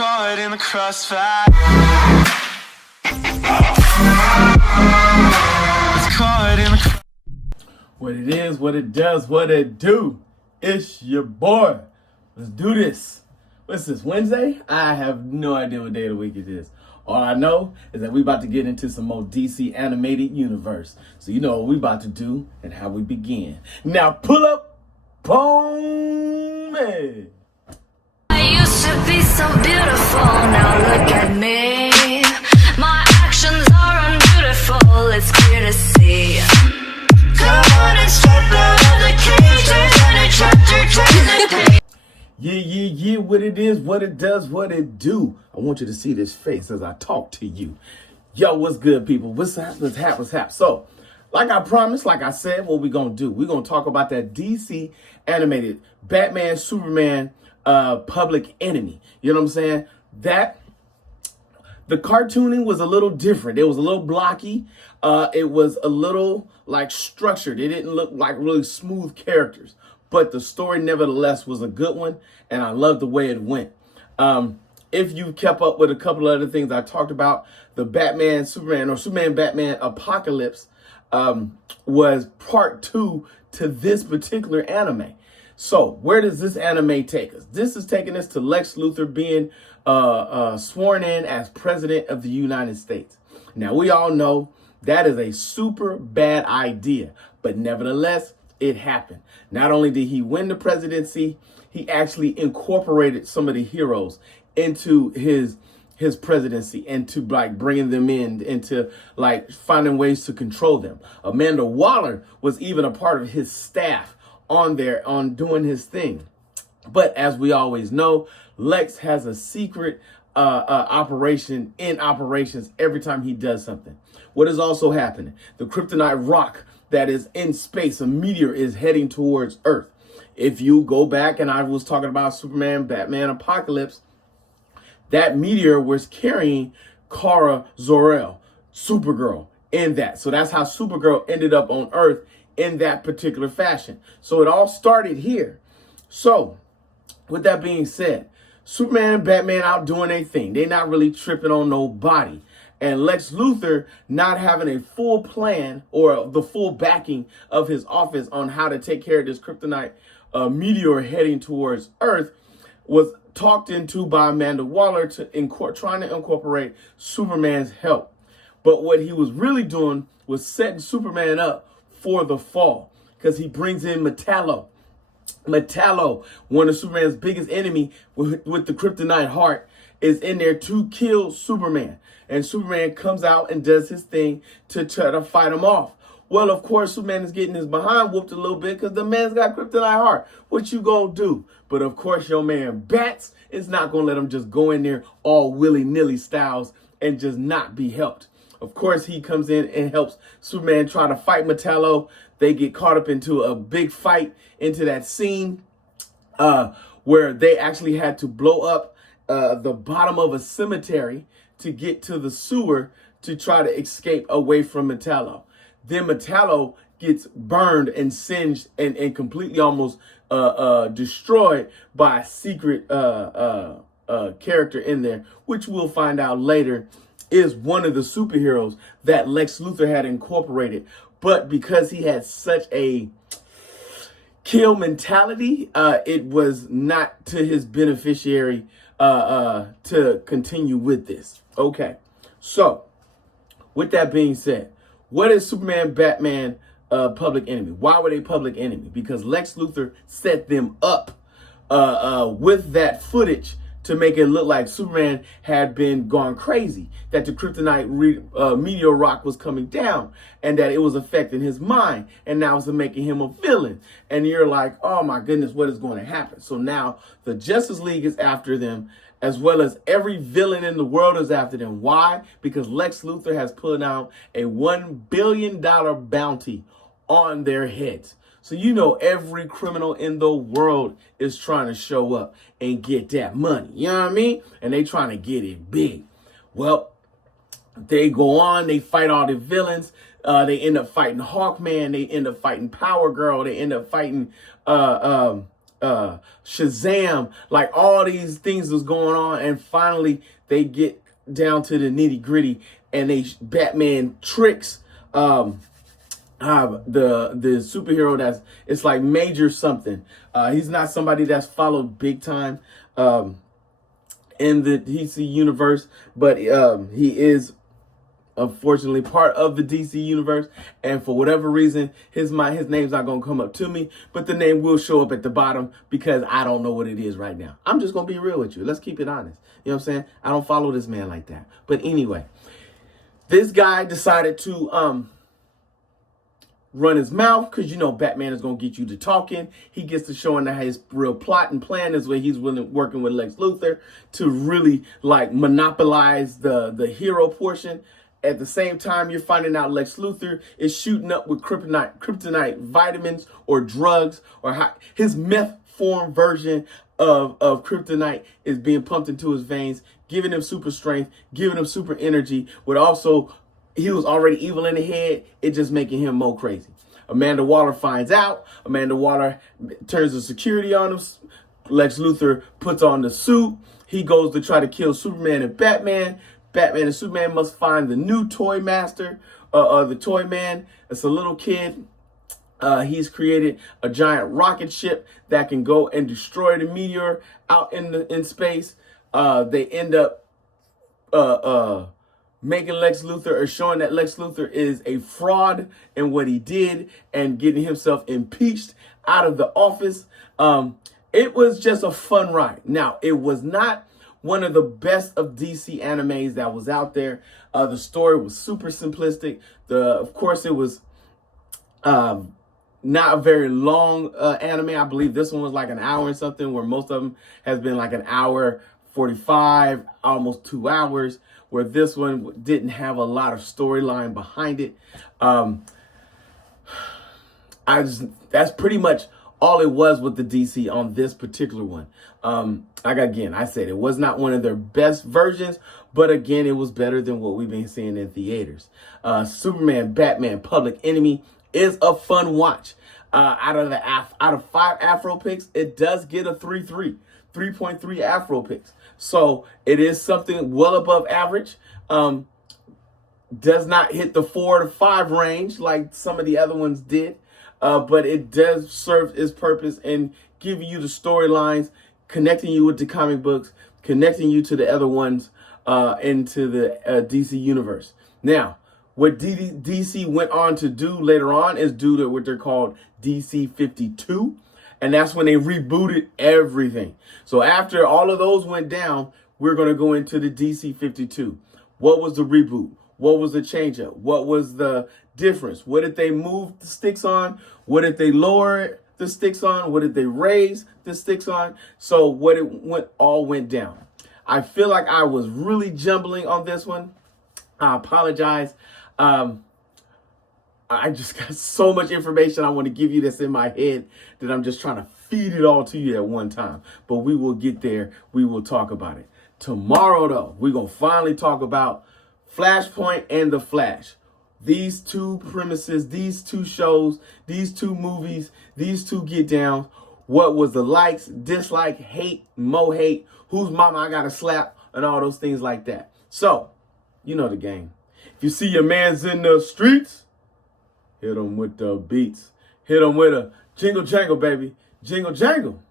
caught in the crossfire. It's caught in the What it is, what it does, what it do. It's your boy. Let's do this. What's this, Wednesday? I have no idea what day of the week it is. All I know is that we about to get into some more DC animated universe. So you know what we about to do and how we begin. Now pull up, boom, man. I used to be so beautiful, now look at me. My actions are unbeautiful, it's clear to see. Come on and step out of the cage, there's any chapter, turn the page. Yeah, what it is, what it does, what it do. I want you to see this face as I talk to you. Yo, what's good, people? What's hap? So, like I promised, like I said, what we gonna do? We're gonna talk about that DC animated Batman, Superman, Public Enemy. You know what I'm saying? The cartooning was a little different. It was a little blocky. It was a little like structured. It didn't look like really smooth characters. But the story, nevertheless, was a good one, and I love the way it went. If you kept up with a couple of other things I talked about, the Batman, Superman, Batman Apocalypse was part 2 to this particular anime. So where does this anime take us? This is taking us to Lex Luthor being sworn in as president of the United States. Now, we all know that is a super bad idea, but nevertheless, it happened. Not only did he win the presidency, he actually incorporated some of the heroes into his presidency and to like bringing them into like finding ways to control them. Amanda Waller was even a part of his staff on doing his thing. But as we always know, Lex has a secret operation in operations every time he does something. What is also happening? The kryptonite rock that is in space, a meteor, is heading towards Earth. If you go back, and I was talking about Superman, Batman, Apocalypse, that meteor was carrying Kara Zor-El, Supergirl, in that. So that's how Supergirl ended up on Earth in that particular fashion. So it all started here. So with that being said, Superman and Batman out doing their thing. They're not really tripping on nobody. And Lex Luthor not having a full plan or the full backing of his office on how to take care of this kryptonite meteor heading towards Earth was talked into by Amanda Waller to trying to incorporate Superman's help. But what he was really doing was setting Superman up for the fall, because he brings in Metallo. Metallo, one of Superman's biggest enemy with the kryptonite heart, is in there to kill Superman. And Superman comes out and does his thing to try to fight him off. Well, of course, Superman is getting his behind whooped a little bit because the man's got kryptonite heart. What you gonna do? But of course, your man Bats is not gonna let him just go in there all willy-nilly styles and just not be helped. Of course, he comes in and helps Superman try to fight Metallo. They get caught up into a big fight into that scene where they actually had to blow up the bottom of a cemetery to get to the sewer to try to escape away from Metallo. Then Metallo gets burned and singed and completely almost destroyed by a secret character in there, which we'll find out later is one of the superheroes that Lex Luthor had incorporated. But because he had such a kill mentality, it was not to his beneficiary to continue with this. Okay, so with that being said, what is Superman, Batman, Public Enemy? Why were they Public Enemy? Because Lex Luthor set them up with that footage to make it look like Superman had been gone crazy, that the kryptonite meteor rock was coming down and that it was affecting his mind, and now it's making him a villain. And you're like, oh my goodness, what is going to happen? So now the Justice League is after them, as well as every villain in the world is after them. Why? Because Lex Luthor has put out a $1 billion bounty on their heads. So you know every criminal in the world is trying to show up and get that money. You know what I mean? And they trying to get it big. Well, they go on, they fight all the villains. They end up fighting Hawkman. They end up fighting Power Girl. They end up fighting Shazam, like all these things was going on, and finally they get down to the nitty gritty, and Batman tricks the superhero it's like Major something. He's not somebody that's followed big time in the DC universe, but he is unfortunately part of the DC universe, and for whatever reason his name's not gonna come up to me, but the name will show up at the bottom because I don't know what it is right now. I'm just gonna be real with you. Let's keep it honest. You know what I'm saying? I don't follow this man like that. But anyway, this guy decided to run his mouth because, you know, Batman is going to get you to talking. He gets to showing that his real plot and plan is where he's working with Lex Luthor to really like monopolize the hero portion. At the same time, you're finding out Lex Luthor is shooting up with kryptonite vitamins or drugs, or his meth form version of kryptonite is being pumped into his veins, giving him super strength, giving him super energy, but also he was already evil in the head. It just making him more crazy. Amanda Waller finds out. Amanda Waller turns the security on him. Lex Luthor puts on the suit. He goes to try to kill Superman and Batman. Batman and Superman must find the new toy master, the toy man. It's a little kid. He's created a giant rocket ship that can go and destroy the meteor out in space. They end up making Lex Luthor, or showing that Lex Luthor is a fraud in what he did, and getting himself impeached out of the office. It was just a fun ride. Now, it was not one of the best of DC animes that was out there. The story was super simplistic. Of course, it was not a very long anime. I believe this one was like an hour and something, where most of them has been like an hour 45, almost 2 hours, where this one didn't have a lot of storyline behind it. That's pretty much all it was with the DC on this particular one. I said it was not one of their best versions, but again, it was better than what we've been seeing in theaters. Superman, Batman, Public Enemy is a fun watch. Out of 5 Afro picks, it does get a 3.3 Afro picks. So it is something well above average. Does not hit the 4 to 5 range like some of the other ones did. But it does serve its purpose in giving you the storylines, connecting you with the comic books, connecting you to the other ones into the DC universe. Now, what DC went on to do later on is do what they're called DC 52. And that's when they rebooted everything. So after all of those went down, we're going to go into the DC 52. What was the reboot? What was the change up? What was the difference? What did they move the sticks on? What did they lower the sticks on? What did they raise the sticks on? So all went down. I feel like I was really jumbling on this one. I apologize. I just got so much information I want to give you that's in my head that I'm just trying to feed it all to you at one time. But we will get there. We will talk about it. Tomorrow, though, we're going to finally talk about Flashpoint and The Flash. These two premises, these two shows, these two movies, these two get downs. What was the likes, dislike, hate, mo hate, whose mama I got to slap, and all those things like that. So, you know the game. If you see your mans in the streets, hit them with the beats. Hit them with a jingle jangle, baby. Jingle jangle.